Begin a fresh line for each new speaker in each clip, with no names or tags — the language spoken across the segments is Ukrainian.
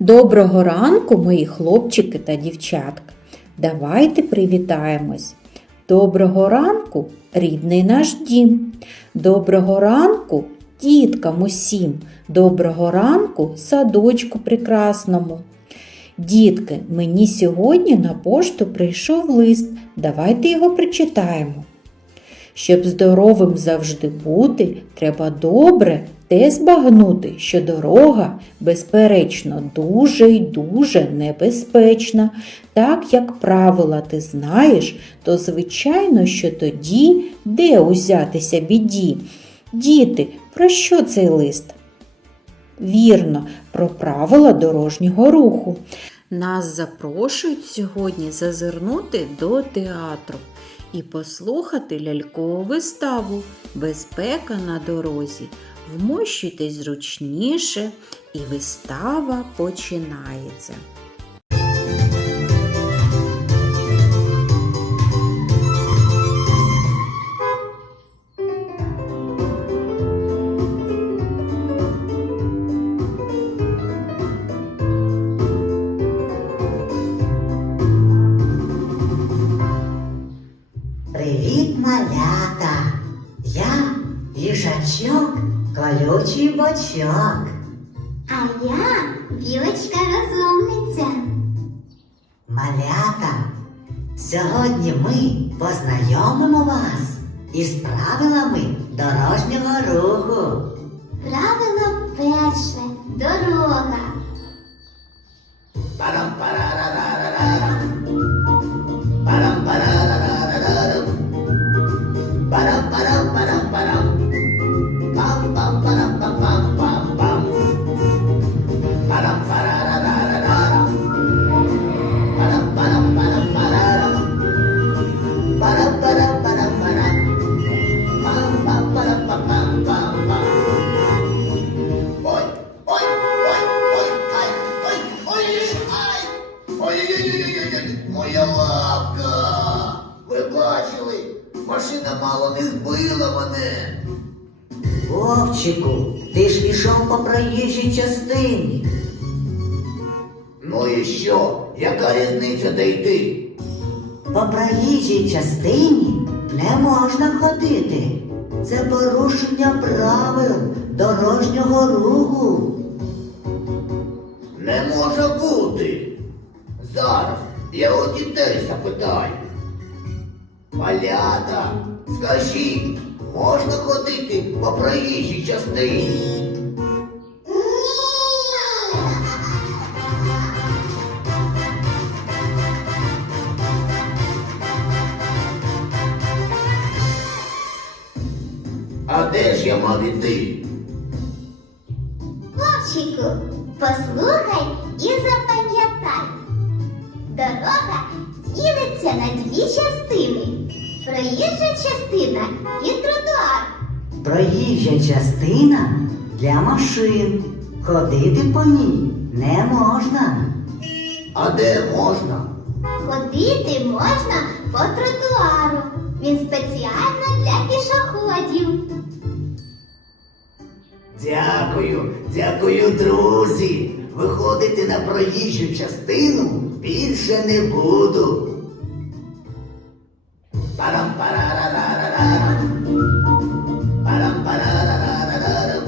Доброго ранку, мої хлопчики та дівчатка. Давайте привітаємось. Доброго ранку, рідний наш дім. Доброго ранку, діткам усім. Доброго ранку, садочку прекрасному. Дітки, мені сьогодні на пошту прийшов лист. Давайте його прочитаємо. Щоб здоровим завжди бути, треба добре те збагнути, що дорога, безперечно, дуже й дуже небезпечна. Так як правила ти знаєш, то звичайно, що тоді де узятися біді. Діти, про що цей лист? Вірно, про правила дорожнього руху. Нас запрошують сьогодні зазирнути до театру і послухати лялькову виставу Безпека на дорозі. Вмощуйтесь зручніше, і вистава починається.
Колючий.
А я білочка розумниця.
Малята, сьогодні ми познайомимо вас із правилами дорожнього руху.
Правило перше дорога.
Ой, що? Яка різниця де йти?
По проїжджій частині не можна ходити. Це порушення правил дорожнього руху.
Не може бути. Зараз я у дітей запитаю. Малята, скажіть, можна ходити по проїжджій частині? А де ж я мав іти?
Вовчику, послухай і запам'ятай. Дорога ділиться на дві частини. Проїжджа частина і тротуар.
Проїжджа частина для машин. Ходити по ній не можна.
А де можна?
Ходити можна по тротуару. Він спеціально для пішоходів.
Дякую, дякую, друзі. Виходити на проїжджу частину більше не буду. Парам-парарарарарам. Парам-парарарарарам.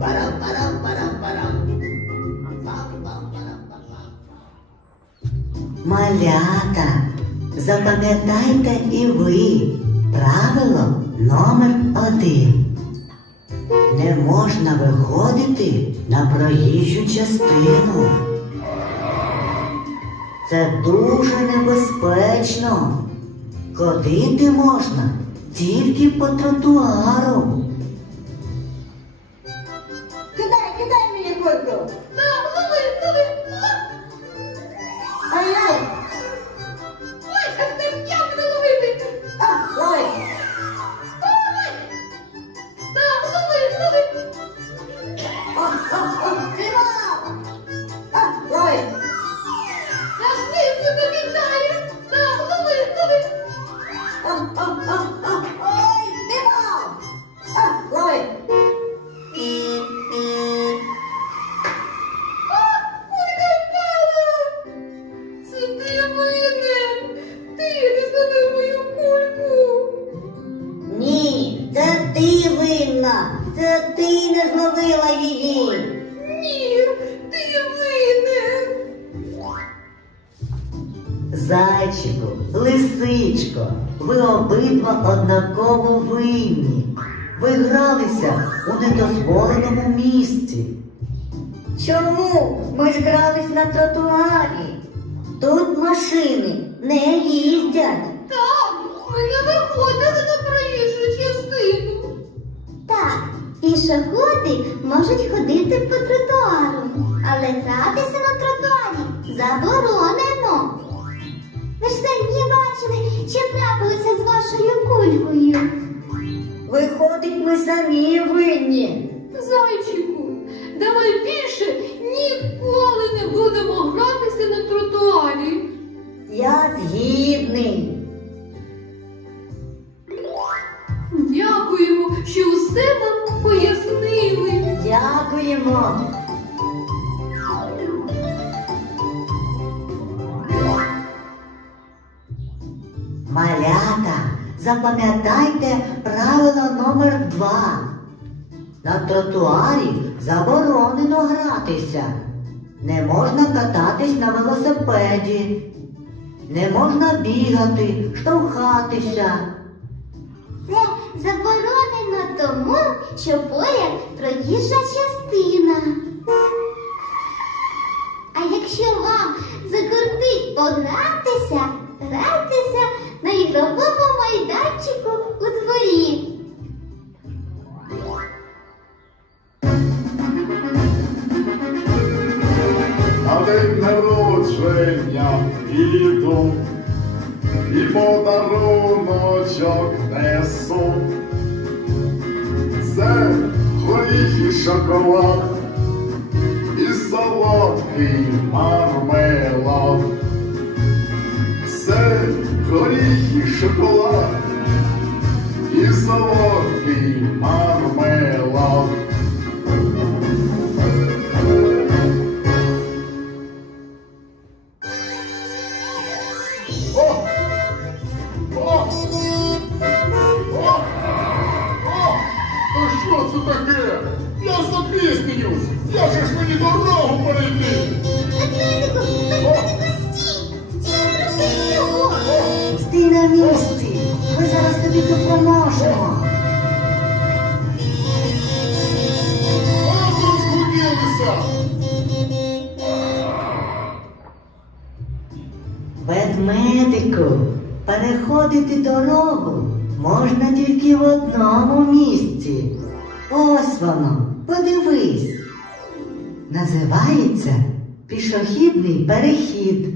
Парам-парам-парам-парам.
Малята, запам'ятайте і ви правило номер один. Не можна виходити на проїжджу частину. Це дуже небезпечно. Ходити можна тільки по тротуару. Зайчику, лисичко, ви обидва однаково винні. Ви гралися у недозволеному місці.
Чому? Ми ж грались на тротуарі. Тут машини не їздять.
Так, ми не виходили на проїжджу частину.
Так, пішоходи можуть ходити по тротуару, але гратися на тротуарі вашою кулькою.
Виходить, ми самі винні.
Зайчику,
Малята, запам'ятайте правило номер два. На тротуарі заборонено гратися. Не можна кататись на велосипеді. Не можна бігати, штовхатися.
Це заборонено тому, що поряд проїжджа частина. А якщо вам закортить погратися, грайтеся
народження іду і подаруночок несу. Це горіх і шоколад і солодкий мармелад. Це горіх і шоколад і солодкий мармелад.
Переходити дорогу можна тільки в одному місці. Ось воно, подивись. Називається пішохідний перехід.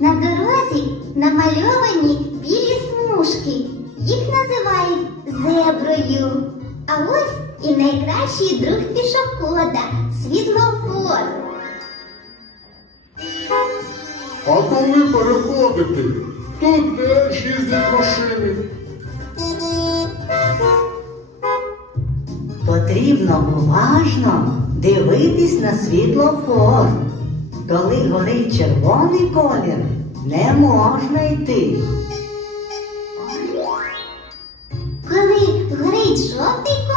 На дорозі намальовані білі смужки. Їх називають зеброю. А ось і найкращий друг пішохода світлофор.
А коли переходити? Тут теж їздять машини.
Потрібно уважно дивитись на світлофор. Коли горить червоний колір, не можна йти.
Коли горить жовтий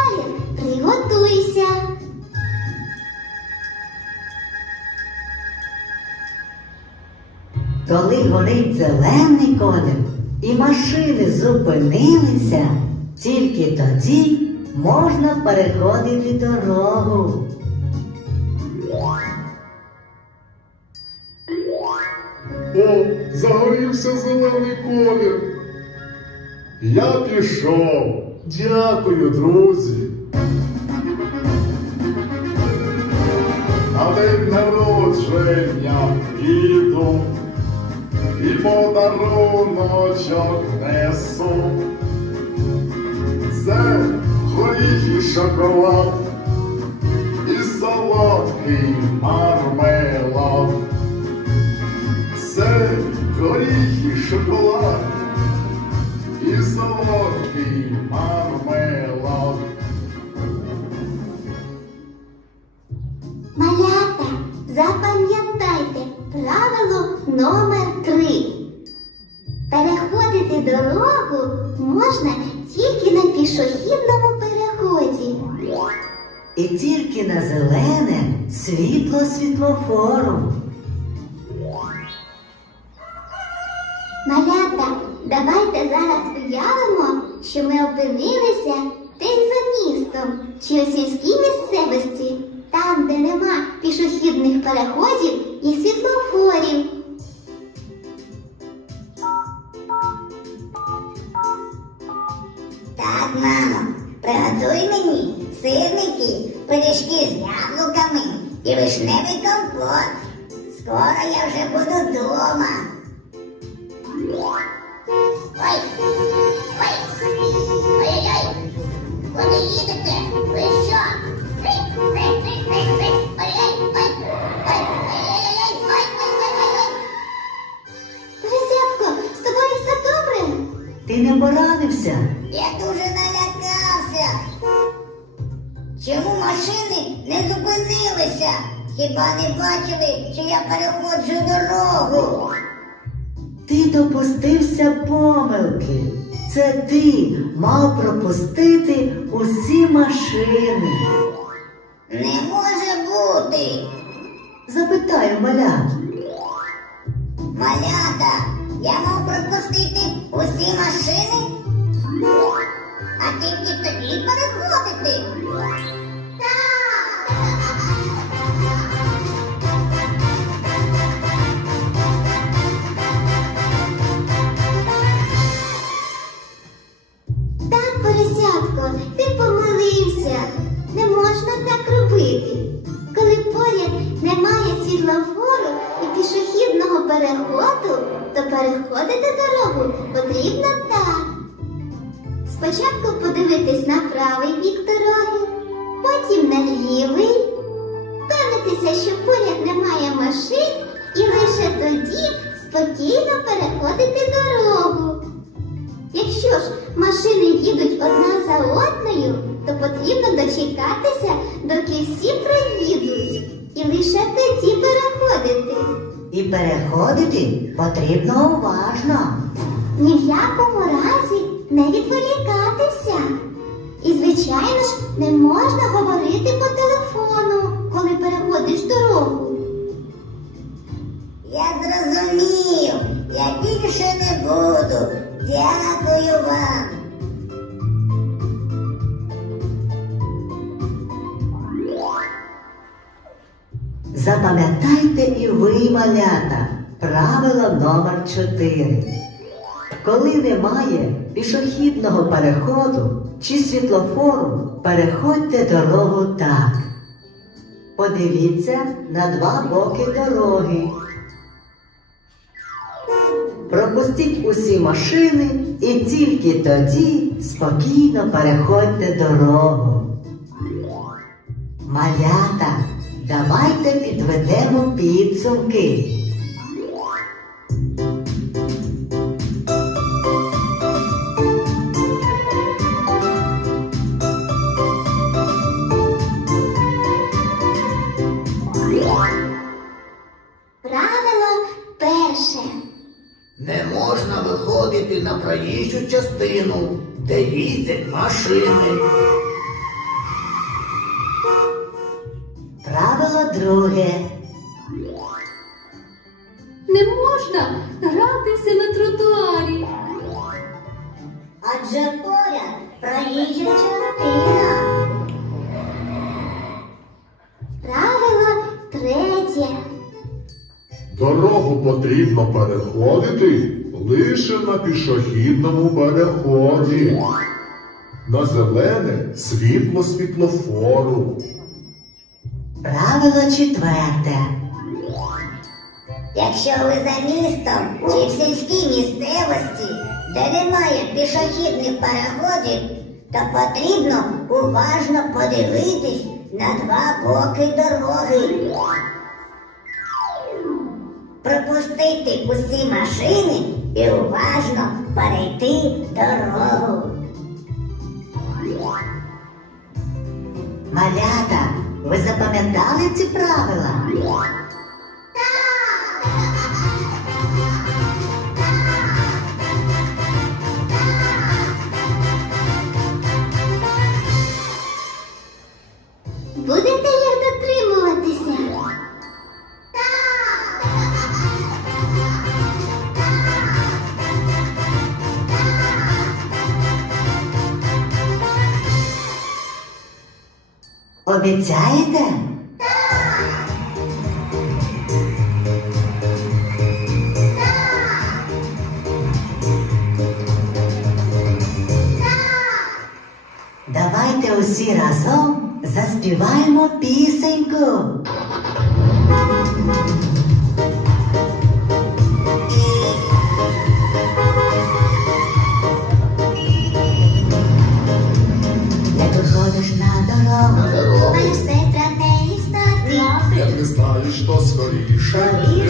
Коли горить зелений колір і машини зупинилися, тільки тоді можна переходити дорогу.
О, загорівся зелений колір. Я пішов. Дякую, друзі. На день народження іду і подаруночок несу. Це горіх шоколад, і солодкий мармелад. Це горіх і шоколад, і солодкий мармелад.
Малята, запам'ятайте правило номер 3 дорогу можна тільки на пішохідному переході.
І тільки на зелене світло світлофору.
Малята, давайте зараз уявимо, що ми опинилися тим за містом чи у сільській місцевості, там, де нема пішохідних переходів і світлофорів.
квіточки з яблуками і вишневий компот. Скоро я вже буду вдома. Ой, ой, ой-ой-ой, куди їдете? Ви що?
З тобою добре?
Ти не поранився.
Я дуже не... Чому машини не зупинилися? Хіба не бачили, що я переходжу дорогу?
Ти допустився помилки. Це ти мав пропустити усі машини.
Не може бути.
Запитаю маля.
Малята, я мав пропустити усі машини,
Спочатку подивитись на правий бік дороги, потім на лівий, впевнитися, що поряд немає машин, і лише тоді спокійно переходити дорогу. Якщо ж машини їдуть одна за одною, то потрібно дочекатися, доки всі проїдуть, і лише тоді переходити.
І переходити потрібно уважно.
Ні в якому разі не відволікатися. І, звичайно ж, не можна говорити по телефону, коли переходиш дорогу.
Я зрозумів, я більше не буду. Дякую вам.
Запам'ятайте і ви, малята, правило номер 4. Коли немає пішохідного переходу чи світлофору, переходьте дорогу так. Подивіться на два боки дороги. Пропустіть усі машини і тільки тоді спокійно переходьте дорогу. Малята, давайте підведемо підсумки.
Правило перше.
Не можна виходити на проїжджу частину, де їздять машини.
Правило друге.
Не можна гратися на тротуарі.
Адже поряд проїжджа частина.
Дорогу потрібно переходити лише на пішохідному переході. На зелене світло світлофору.
Правило четверте.
Якщо ви за містом чи в сільській місцевості, де немає пішохідних переходів, то потрібно уважно подивитись на два боки дороги. Пропустити усі машини і уважно перейти дорогу.
Малята, ви запам'ятали ці правила?
Обіцяєте? Давайте усі разом заспіваємо пісеньку. что скорее шаги